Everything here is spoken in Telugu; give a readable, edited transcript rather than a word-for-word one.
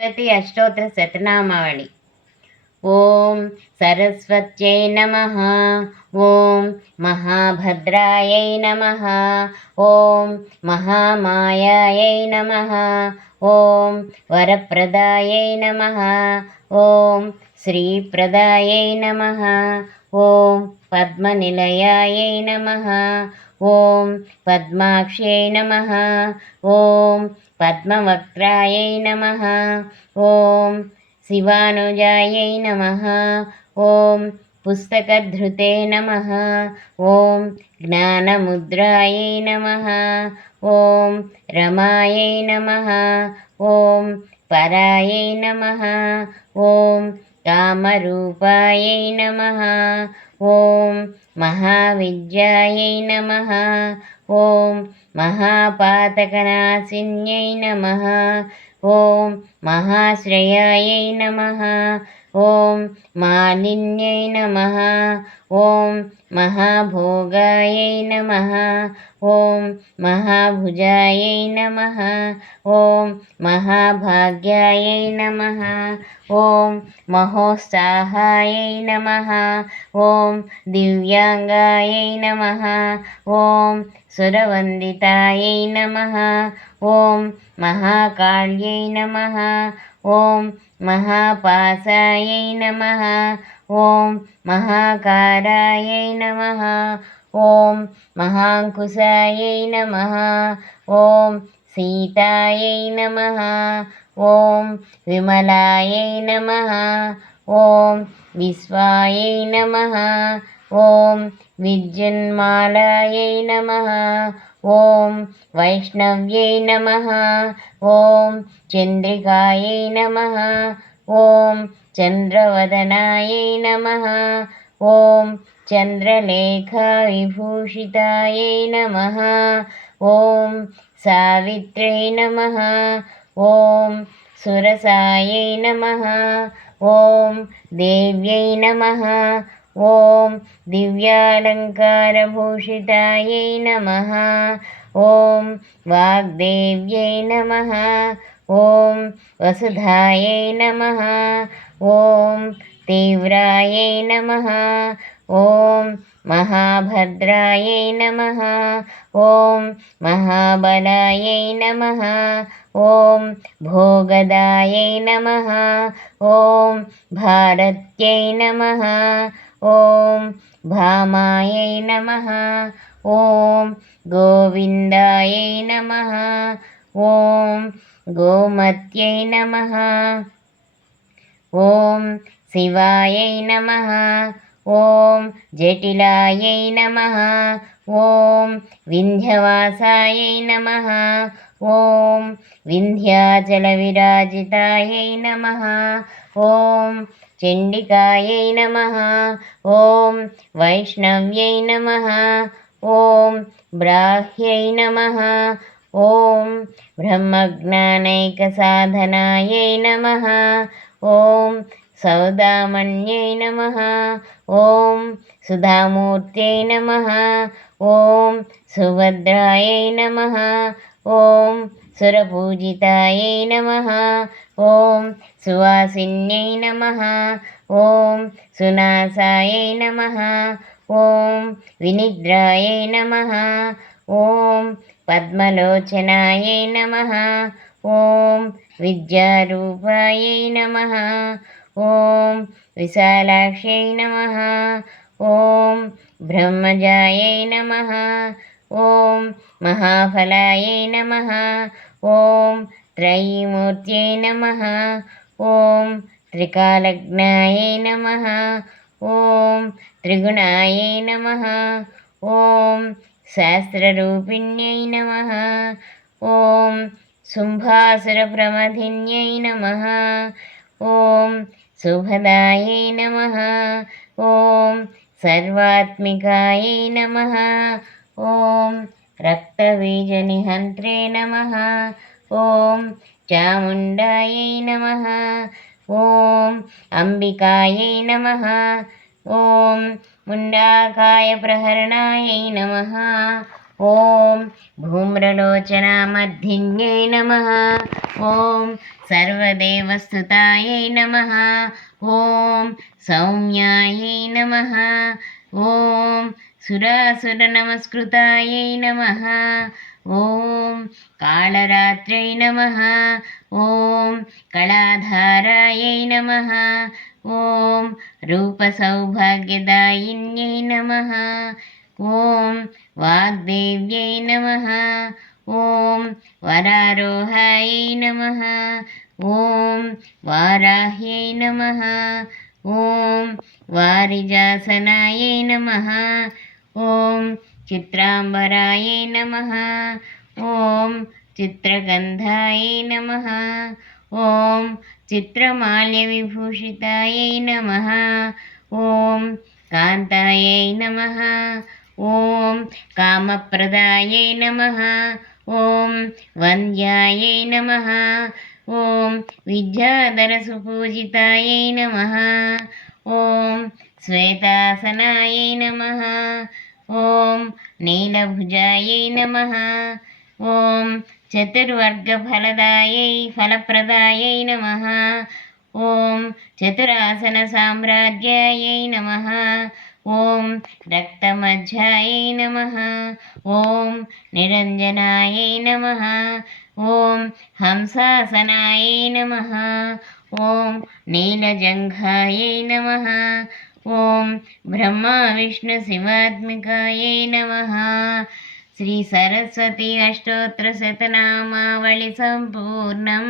सरस्वती अष्टोत्तर शतनामावली। ओम सरस्वत्यै नमः। ओम महाभद्रायै नमः। ओम महामायायै नमः। ओम वरप्रदायै नमः। ओम श्रीप्रदायै नमः। ओम पद्मनिलयायै नमः। ओम पद्माक्ष्यै नमः। ओम पद्मवक्त्रायै नमः। ओम शिवानुजायै नमः। ओम पुस्तकधृते नमः। ओम ज्ञानमुद्रायै नमः। ओम रमायै नमः। ओम परायै नमः। ओम कामरूपायै नमः। ओम महाविद्यायै नमः। ओम महापातकनाशिन्यै नमः। ओम महाश्रयायै नमः। ओम मालिन्यै नमः। ओम महाभोगायै नमः। ओम महाभुजायै नमः। ओम महाभाग्यायै नमः। ओम महोत्साहायै नमः। ओम दिव्यांगायै नमः। ओम सुरवन्दितायै नमः। ओम महाकाल्यै नमः। ओम महापाशायै नमः। ओम महाकारायै नमः। ओम महाङ्कुशायै नमः। ओम सीतायै नमः। ओम विमलायै नमः। ओम विश्वायै नमः। ओम विद्युन्मालायै नमः। ओम वैष्णव्यै नमः। ओम चन्द्रिकायै नमः। ओम चन्द्रवदनायै नमः। ओम चन्द्रलेखाविभूषितायै नमः। ओम सावित्र्यै नमः। ओम सुरसायै नमः। ओम देव्यै नमः। ओम दिव्यालङ्कारभूषितायै नमः। ओम वाग्देव्यै नमः। ओम वसुधायै नमः। ओम तीव्रायै नमः। ओम महाभद्रायै नमः। ओम महाबलायै नमः। ओम भोगदायै नमः। ओम भारत्यै नमः। ओम भामायै नमः। ओम गोविन्दायै नमः। ओम गोमत्यै नमः। ओम शिवायै नमः। ओम जटिलायै नमः। ओम विन्ध्यवासायै नमः। ओम विन्ध्याचलविराजितायै नमः। ओम चण्डिकायै नमः। ओम वैष्णव्यै नमः। ओम ब्राह्यै नमः। ओम ब्रह्मज्ञानैकसाधनायै नमः। ओम सौदामन्यै नमः। ओम सुधामूर्त्यै नमः। ओम सुभद्रायै नमः। ओम सुरपूजितायै नमः। ओम सुवासिन्यै नमः। ओम सुनासायै नमः। ओम विनिद्रायै नमः। ओम पद्मलोचनायै नमः। ओम विद्यारूपायै नमः। ओम विशालाक्ष्यै नमः। ओम ब्रह्मजायै नमः। ओम महाफलायै नमः। ओम त्रयीमूर्त्यै नमः। ओम त्रिकालज्ञायै नमः। ओम त्रिगुणायै नमः। ओम शास्त्ररूपिण्यै नमः। ओम शुम्भासुरप्रमथिन्यै नमः। ओम शुभदायै नमः। ओम सर्वात्मिकायै नमः। ओम रक्तबीजनिहन्त्रे नमः। ओम चामुण्डायै नमः। ओम अम्बिकायै नमः। ओम मुण्डाकायप्रहरणायै नमः। ఓం ధూమ్రలోచనామర్ధిన్యై నమః. ఓం సర్వదేవస్తుతాయై నమః. ఓం సౌమ్యాయై నమః. ఓం సురాసురనమస్కృతాయై నమః. ఓం కాళరాత్రై నమః. ఓం కళాధారాయై నమః. ఓం రూపసౌభాగ్యదాయిన్యై నమః. ఓం వాగ్దేవ్యై నమః. ఓం వరారోహాయై నమః. ఓం వారాహ్యై నమః. ఓం వారిజాసనాయై నమః. ఓం చిత్రాంబరాయై నమః. ఓం చిత్రగంధాయై నమః. ఓం చిత్రమాల్యవిభూషితాయై నమః. ఓం కాంతాయై నమః. ఓం కామప్రదాయై నమః. ఓం వంద్యాయై నమః. ఓం విద్యాధరసుపూజితాయై నమః. ఓం శ్వేతాసనాయై నమః. ఓం నీలభుజాయై నమః. ఓం చతుర్వర్గఫలదాయై ఫలప్రదాయై నమః. ఓం చతురాసన సామ్రాజ్యాయై నమః. ఓం రక్తమధ్యాయై నమః. ఓం నిరంజనాయై నమః. ఓం హంసాసనాయై నమః. ఓం నీలజంఘాయై నమః. ఓం బ్రహ్మ విష్ణు శివాత్మికాయై నమః. శ్రీ సరస్వతి అష్టోత్తర శతనామావళి సంపూర్ణం.